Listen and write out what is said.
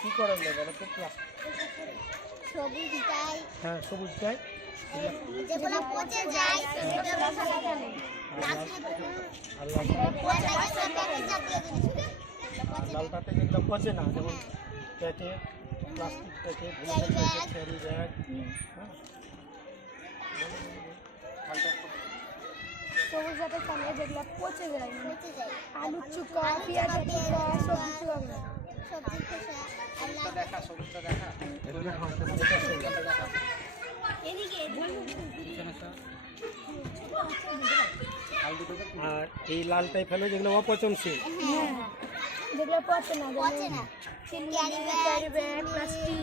কি করেন না বলো তো প্লাস্টিক সবুজ গাই হ্যাঁ সবুজ গাই যেগুলো পচে যায় সেটা বসানো যায় লালটাতে যেগুলো পচে না যেমন packet plastic packet carry bag সবুজ জাতের চালে যেগুলো পচে যায় আলুর চুকা পেঁয়াজের চুকা সবজি চুকা সবজি খোসা আর দেখা সবুজটা দেখা এদিকে আর এই লালটাই ফেলে যেগুলো অপচনশীল যেগুলো পচে না পচে না ক্যারি ব্যাগ প্লাস্টিক